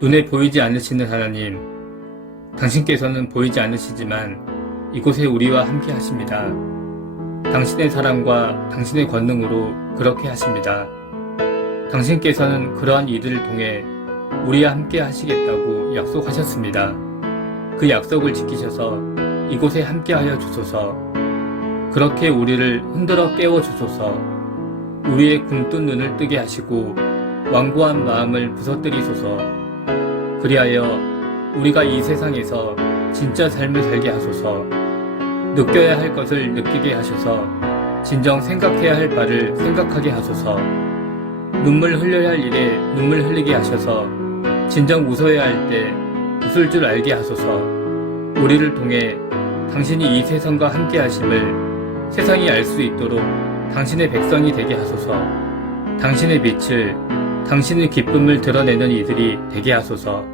눈에 보이지 않으시는 하나님, 당신께서는 보이지 않으시지만 이곳에 우리와 함께 하십니다. 당신의 사랑과 당신의 권능으로 그렇게 하십니다. 당신께서는 그러한 이들을 통해 우리와 함께 하시겠다고 약속하셨습니다. 그 약속을 지키셔서 이곳에 함께하여 주소서. 그렇게 우리를 흔들어 깨워 주소서. 우리의 굼뜬 눈을 뜨게 하시고 완고한 마음을 부서뜨리소서. 그리하여 우리가 이 세상에서 진짜 삶을 살게 하소서. 느껴야 할 것을 느끼게 하셔서 진정 생각해야 할 바를 생각하게 하소서. 눈물 흘려야 할 일에 눈물 흘리게 하셔서 진정 웃어야 할 때 웃을 줄 알게 하소서. 우리를 통해 당신이 이 세상과 함께 하심을 세상이 알 수 있도록 당신의 백성이 되게 하소서. 당신의 빛을, 당신의 기쁨을 드러내는 이들이 되게 하소서.